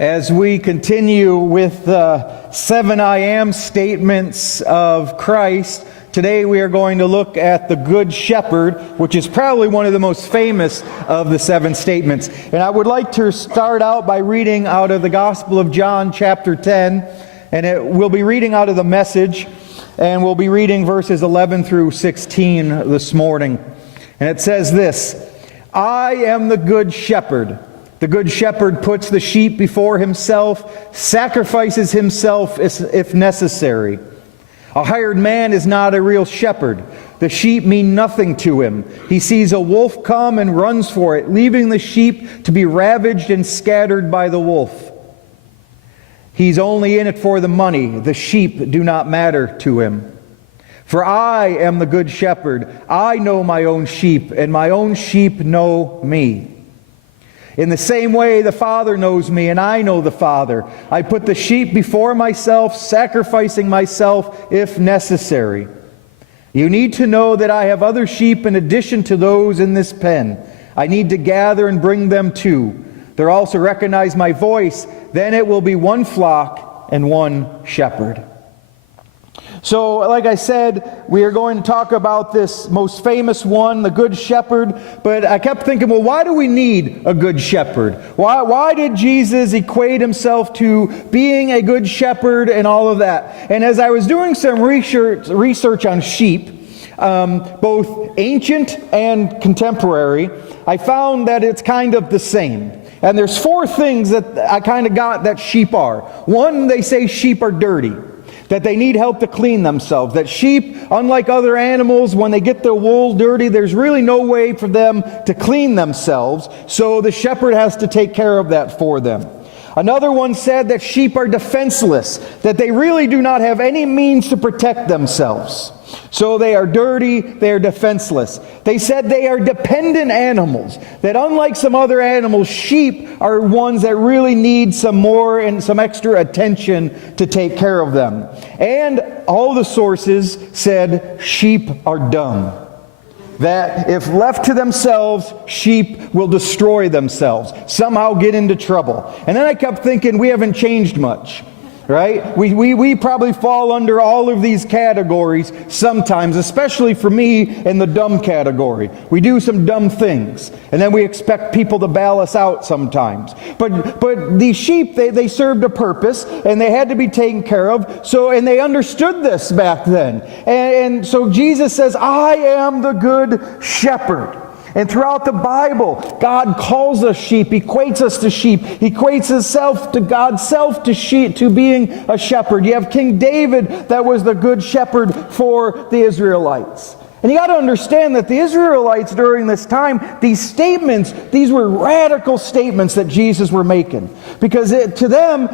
As we continue with the 7 I am statements of Christ, today we are going to look at the Good Shepherd, which is probably one of the most famous of the 7 statements. And I would like to start out by reading out of the Gospel of John, chapter 10, and we'll be reading out of the Message, and we'll be reading verses 11 through 16 this morning. And it says this: I am the Good Shepherd. The Good Shepherd puts the sheep before himself, sacrifices himself if necessary. A hired man is not a real shepherd. The sheep mean nothing to him. He sees a wolf come and runs for it, leaving the sheep to be ravaged and scattered by the wolf. He's only in it for the money. The sheep do not matter to him. For I am the Good Shepherd. I know my own sheep, and my own sheep know me. In the same way, the Father knows me, and I know the Father. I put the sheep before myself, sacrificing myself if necessary. You need to know that I have other sheep in addition to those in this pen. I need to gather and bring them too. They'll also recognize my voice. Then it will be one flock and one shepherd. So, like I said, we are going to talk about this most famous one, the Good Shepherd. But I kept thinking, well, why do we need a good shepherd? Why did Jesus equate himself to being a good shepherd and all of that? And as I was doing some research on sheep, both ancient and contemporary, I found that it's kind of the same. And there's 4 things that I kind of got that sheep are. One, they say sheep are dirty, that they need help to clean themselves. That sheep, unlike other animals, when they get their wool dirty, there's really no way for them to clean themselves. So the shepherd has to take care of that for them. Another one said that sheep are defenseless, that they really do not have any means to protect themselves. So they are dirty, they are defenseless. They said they are dependent animals, that unlike some other animals, sheep are ones that really need some more and some extra attention to take care of them. And all the sources said sheep are dumb. That if left to themselves, sheep will destroy themselves, somehow get into trouble. And then I kept thinking, we haven't changed much. Right? We probably fall under all of these categories sometimes, especially for me in the dumb category. We do some dumb things, and then we expect people to bail us out sometimes. But these sheep, they served a purpose, and they had to be taken care of. And they understood this back then. And so Jesus says, I am the Good Shepherd. And throughout the Bible, God calls us sheep, equates us to sheep, equates himself to God's self to sheep, to being a shepherd. You have King David that was the good shepherd for the Israelites. And you got to understand that the Israelites during this time, these statements, these were radical statements that Jesus were making. Because to them,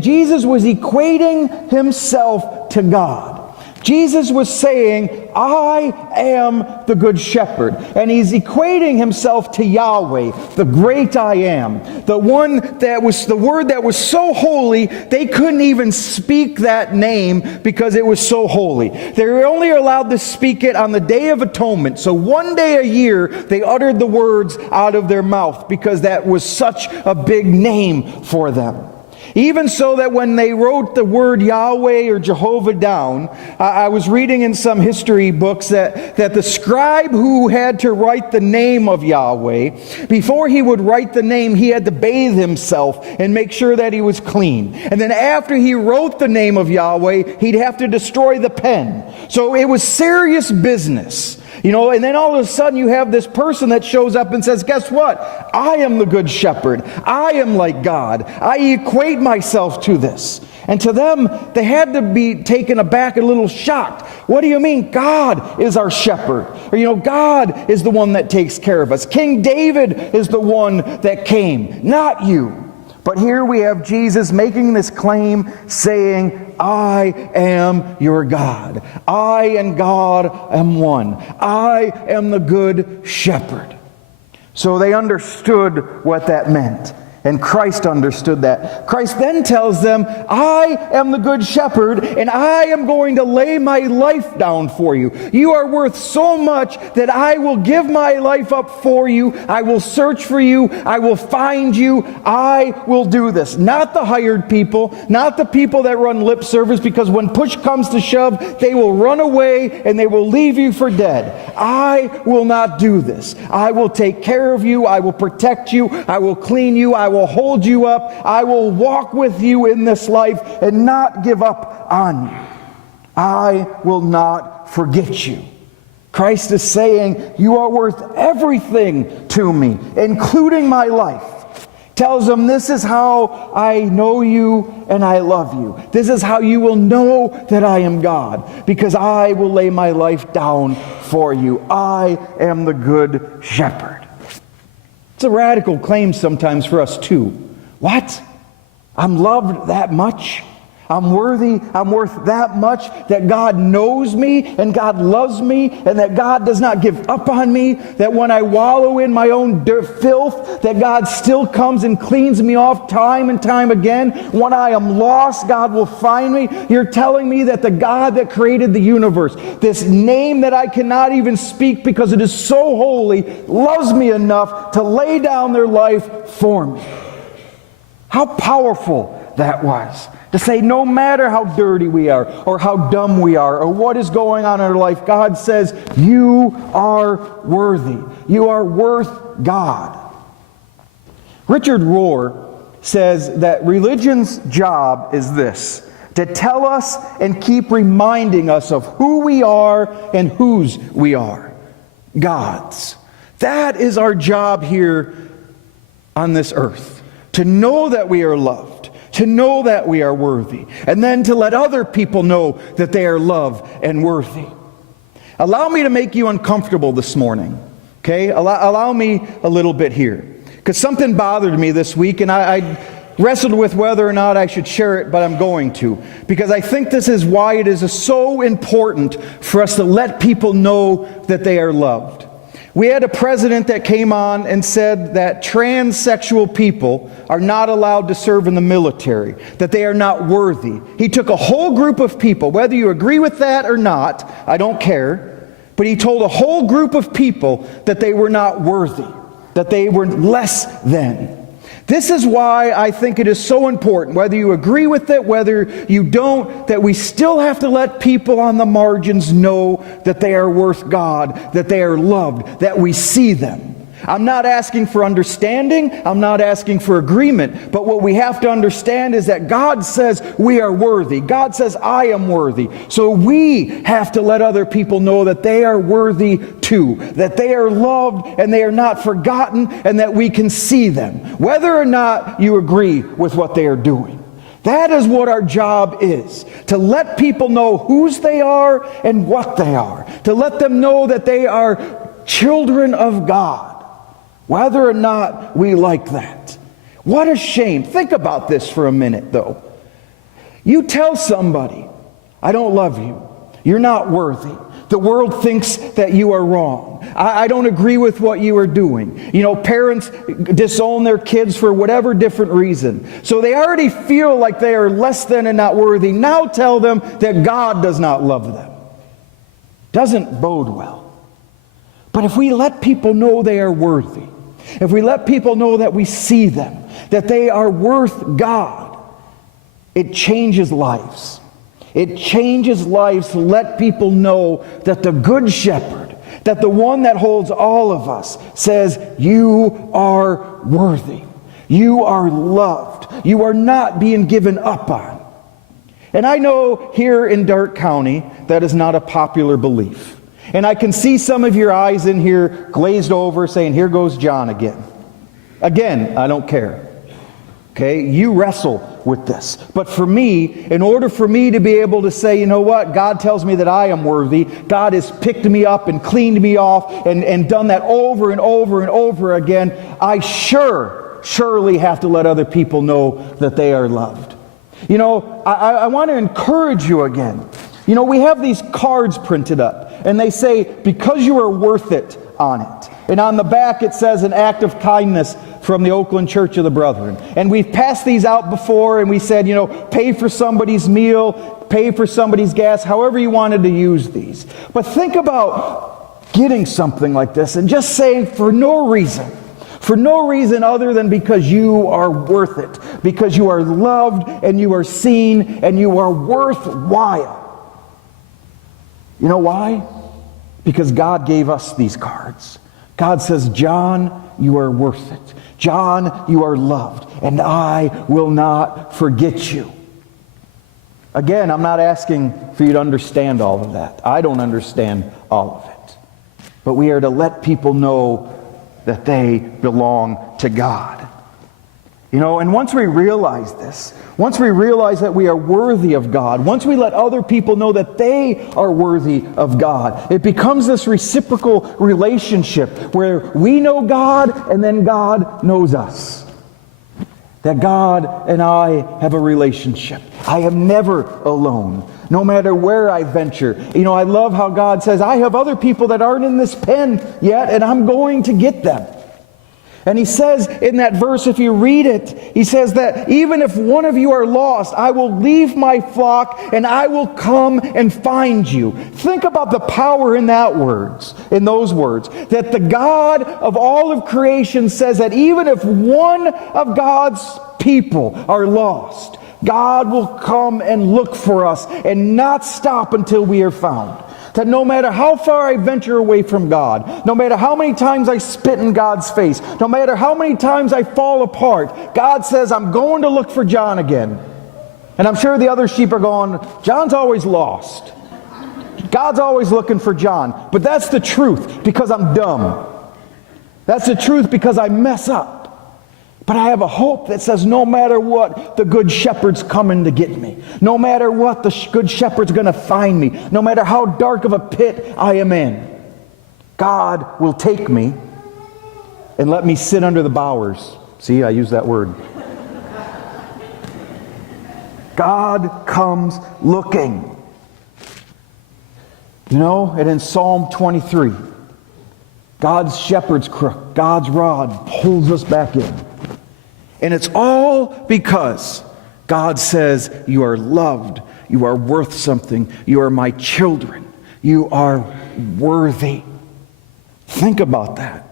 Jesus was equating himself to God. Jesus was saying, I am the Good Shepherd. And he's equating himself to Yahweh, the great I am. The one that was the word that was so holy, they couldn't even speak that name because it was so holy. They were only allowed to speak it on the Day of Atonement. So one day a year, they uttered the words out of their mouth because that was such a big name for them. Even so that when they wrote the word Yahweh or Jehovah down, I was reading in some history books that the scribe who had to write the name of Yahweh, before he would write the name, he had to bathe himself and make sure that he was clean. And then after he wrote the name of Yahweh, he'd have to destroy the pen. So it was serious business. And then all of a sudden you have this person that shows up and says, guess what? I am the Good Shepherd. I am like God. I equate myself to this. And to them, they had to be taken aback, a little shocked. What do you mean? God is our shepherd. Or, God is the one that takes care of us. King David is the one that came, not you. But here we have Jesus making this claim, saying, I am your God. I and God am one. I am the Good Shepherd. So they understood what that meant. And Christ understood that. Christ then tells them, I am the good shepherd, and I am going to lay my life down for you. You are worth so much that I will give my life up for you. I will search for you. I will find you. I will do this. Not the hired people, not the people that run lip service, because when push comes to shove, they will run away and they will leave you for dead. I will not do this. I will take care of you. I will protect you. I will clean you. I will hold you up. I will walk with you in this life and not give up on you. I will not forget you. Christ is saying, you are worth everything to me, including my life. Tells them, this is how I know you and I love you. This is how you will know that I am God, because I will lay my life down for you. I am the good shepherd. It's a radical claim sometimes for us too. What? I'm loved that much? I'm worthy, I'm worth that much that God knows me and God loves me and that God does not give up on me, that when I wallow in my own filth, that God still comes and cleans me off time and time again. When I am lost, God will find me. You're telling me that the God that created the universe, this name that I cannot even speak because it is so holy, loves me enough to lay down their life for me. How powerful that was. To say no matter how dirty we are or how dumb we are or what is going on in our life, God says, you are worthy. You are worth God. Richard Rohr says that religion's job is this: to tell us and keep reminding us of who we are and whose we are. God's. That is our job here on this earth. To know that we are loved. To know that we are worthy, and then to let other people know that they are loved and worthy. Allow me to make you uncomfortable this morning, okay? Allow me a little bit here, because something bothered me this week, and I wrestled with whether or not I should share it, but I'm going to, because I think this is why it is so important for us to let people know that they are loved. We had a president that came on and said that transsexual people are not allowed to serve in the military, that they are not worthy. He took a whole group of people, whether you agree with that or not, I don't care, but he told a whole group of people that they were not worthy, that they were less than. This is why I think it is so important, whether you agree with it, whether you don't, that we still have to let people on the margins know that they are worth God, that they are loved, that we see them. I'm not asking for understanding, I'm not asking for agreement, but what we have to understand is that God says we are worthy. God says I am worthy. So we have to let other people know that they are worthy too, that they are loved and they are not forgotten, and that we can see them, whether or not you agree with what they are doing. That is what our job is, to let people know whose they are and what they are, to let them know that they are children of God. Whether or not we like that. What a shame. Think about this for a minute, though. You tell somebody, I don't love you. You're not worthy. The world thinks that you are wrong. I don't agree with what you are doing. You know, parents disown their kids for whatever different reason. So they already feel like they are less than and not worthy. Now tell them that God does not love them. Doesn't bode well. But if we let people know they are worthy, if we let people know that we see them, that they are worth God, it changes lives. It changes lives to let people know that the Good Shepherd, that the one that holds all of us, says, you are worthy. You are loved. You are not being given up on. And I know here in Darke County, that is not a popular belief. And I can see some of your eyes in here glazed over saying, here goes John again. Again, I don't care. Okay, you wrestle with this. But for me, in order for me to be able to say, you know what, God tells me that I am worthy, God has picked me up and cleaned me off and done that over and over and over again, I surely have to let other people know that they are loved. You know, I want to encourage you again. You know, we have these cards printed up, and they say, because you are worth it on it. And on the back it says, an act of kindness from the Oakland Church of the Brethren. And we've passed these out before, and we said, pay for somebody's meal, pay for somebody's gas, however you wanted to use these. But think about getting something like this and just saying for no reason other than because you are worth it, because you are loved and you are seen and you are worthwhile. You know why? Because God gave us these cards. God says, John, you are worth it. John, you are loved, and I will not forget you. Again, I'm not asking for you to understand all of that. I don't understand all of it. But we are to let people know that they belong to God. And once we realize this, once we realize that we are worthy of God, once we let other people know that they are worthy of God, it becomes this reciprocal relationship where we know God and then God knows us. That God and I have a relationship. I am never alone, no matter where I venture. I love how God says, I have other people that aren't in this pen yet, and I'm going to get them. And he says in that verse, if you read it, he says that even if one of you are lost, I will leave my flock and I will come and find you. Think about the power in those words. That the God of all of creation says that even if one of God's people are lost, God will come and look for us and not stop until we are found. That no matter how far I venture away from God, no matter how many times I spit in God's face, no matter how many times I fall apart, God says, I'm going to look for John again. And I'm sure the other sheep are going, John's always lost. God's always looking for John. But that's the truth because I'm dumb. That's the truth because I mess up. But I have a hope that says no matter what, the Good Shepherd's coming to get me. No matter what, the Good Shepherd's going to find me. No matter how dark of a pit I am in, God will take me and let me sit under the bowers. See, I use that word. God comes looking. And in Psalm 23, God's shepherd's crook, God's rod pulls us back in. And it's all because God says, you are loved, you are worth something, you are my children, you are worthy. Think about that.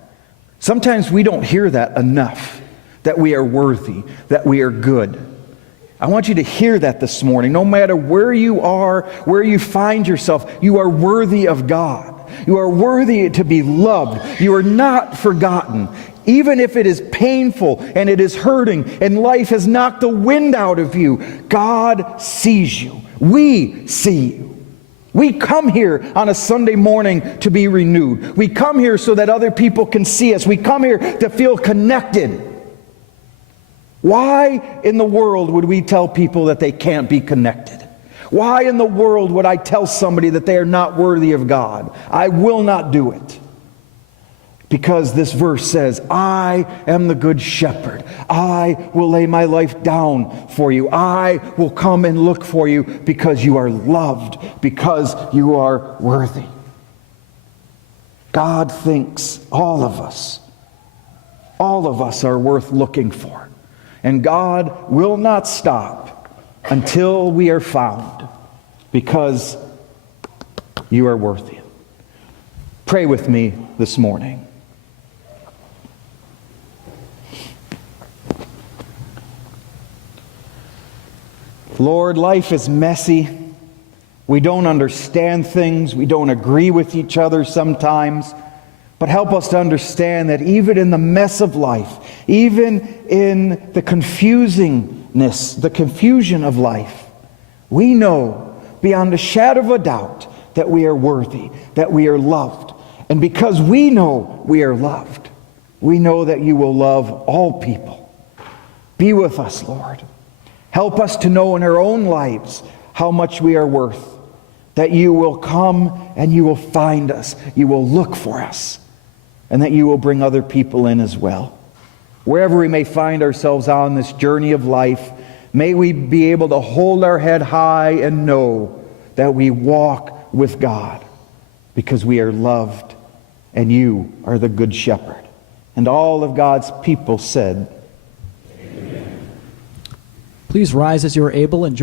Sometimes we don't hear that enough, that we are worthy, that we are good. I want you to hear that this morning. No matter where you are, where you find yourself, you are worthy of God. You are worthy to be loved. You are not forgotten. Even if it is painful and it is hurting and life has knocked the wind out of you, God sees you. We see you. We come here on a Sunday morning to be renewed. We come here so that other people can see us. We come here to feel connected. Why in the world would we tell people that they can't be connected? Why in the world would I tell somebody that they are not worthy of God? I will not do it. Because this verse says, I am the good shepherd. I will lay my life down for you. I will come and look for you because you are loved, because you are worthy. God thinks all of us are worth looking for. And God will not stop until we are found, because you are worthy. Pray with me this morning. Lord, life is messy. We don't understand things. We don't agree with each other sometimes. But help us to understand that even in the mess of life, even in the confusingness, the confusion of life, we know beyond a shadow of a doubt that we are worthy, that we are loved. And because we know we are loved, we know that you will love all people. Be with us, Lord. Help us to know in our own lives how much we are worth, that you will come and you will find us, you will look for us, and that you will bring other people in as well. Wherever we may find ourselves on this journey of life, may we be able to hold our head high and know that we walk with God because we are loved and you are the Good Shepherd. And all of God's people said, Please rise as you are able and join